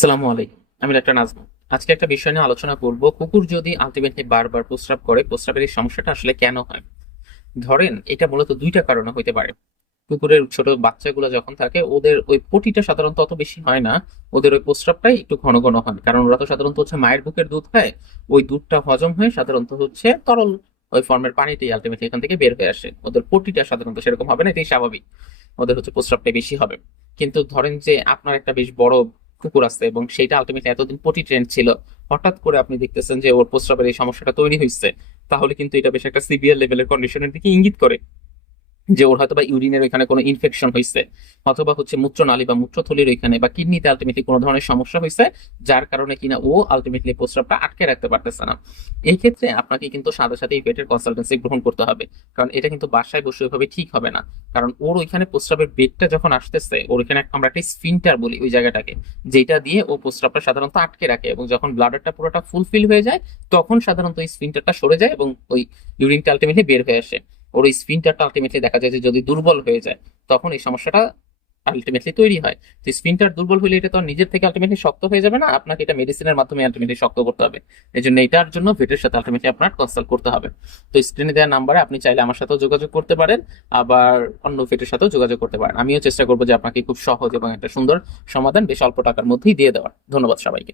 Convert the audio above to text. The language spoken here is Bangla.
সালামু আলাইকুম, আমি ডাক্তার নাজমা। আজকে একটা বিষয় নিয়ে আলোচনা করব, কুকুর যদি আলটিমেটলি বারবার প্রস্রাব করে, প্রস্রাবের এই সমস্যাটা আসলে কেন হয়? ধরেন, এটা মূলত দুইটা কারণে হইতে পারে। কুকুরের ছোট বাচ্চাগুলো যখন থাকে, ওদের ওই পটিটা সাধারণত অত বেশি হয় না, ওদের ওই প্রস্রাবটাই একটু ঘন ঘন হয়। কারণ ওরা তো সাধারণত হচ্ছে মায়ের বুকের দুধ খায়, ওই দুধটা হজম হয়ে সাধারণত হচ্ছে তরল ওই ফর্মের পানিটাই আলটিমেটলি এখান থেকে বের হয়ে আসে। ওদের পটিটা সাধারণত সেরকম হবে না, এটাই স্বাভাবিক। ওদের হচ্ছে প্রস্রাবটা বেশি হবে। কিন্তু ধরেন যে আপনার একটা বেশ বড় কুকুর আছে এবং সেটা আলটিমেটলি এতদিন পটি ট্রেন্ড ছিল, হঠাৎ করে আপনি দেখতেছেন যে ওর প্রস্রাবের এই সমস্যাটা তৈরি হয়েছে তাহলে কিন্তু এটা বেশ একটা সিভিয়ার লেভেলের কন্ডিশনের দিকে ইঙ্গিত করে। যে ওর হয়তো বা ইউরিনের ওইখানে কোনো ইনফেকশন হয়েছে অথবা হচ্ছে মূত্রনালী বা মূত্রথলির ওইখানে বা কিডনিতে আলটিমেটলি কোনো ধরনের সমস্যা হয়েছে যার কারণে কিনা ও আলটিমেটলি প্রস্রাবটা আটকে রাখতে পারতেছে না। এই ক্ষেত্রে আপনাকে কিন্তু সাথে সাথে এই পেটের কনসালটেন্সি গ্রহণ করতে হবে, কারণ এটা কিন্তু বাসায় বসে ওইভাবে ঠিক হবে না। কারণ ওর ওইখানে প্রস্রাবের বেগটা যখন আসতেছে, ওর ওইখানে আমরা একটা স্ফিনটার বলি ওই জায়গাটাকে, যেটা দিয়ে ও প্রস্রাবটা সাধারণত আটকে রাখে এবং যখন ব্লাডারটা পুরোটা ফুলফিল হয়ে যায়, তখন সাধারণত ওই স্ফিনটারটা সরে যায় এবং ওই ইউরিনটা আলটিমেটলি বের হয়ে আসে। ওর ওই স্পিনটারটা আলটিমেটলি দেখা যায় যে যদি দুর্বল হয়ে যায়, তখন এই সমস্যাটা আলটিমেটলি তৈরি হয়। তো স্পিনটার দুর্বল হলে এটা তো নিজের থেকে আলটিমেটলি শক্ত হয়ে যাবে না, আপনাকে এটা মেডিসিনের মাধ্যমে আলটিমেটলি শক্ত করতে হবে। এই জন্য এটার জন্য ভেটের সাথে আলটিমেটলি আপনার কনসাল্ট করতে হবে। তো স্ক্রিনে দেওয়া নাম্বারে আপনি চাইলে আমার সাথেও যোগাযোগ করতে পারেন, আবার অন্য ভেটের সাথেও যোগাযোগ করতে পারেন। আমিও চেষ্টা করব যে আপনাকে খুব সহজ এবং একটা সুন্দর সমাধান বেশ অল্প টাকার মধ্যেই দিয়ে দেওয়ার। ধন্যবাদ সবাইকে।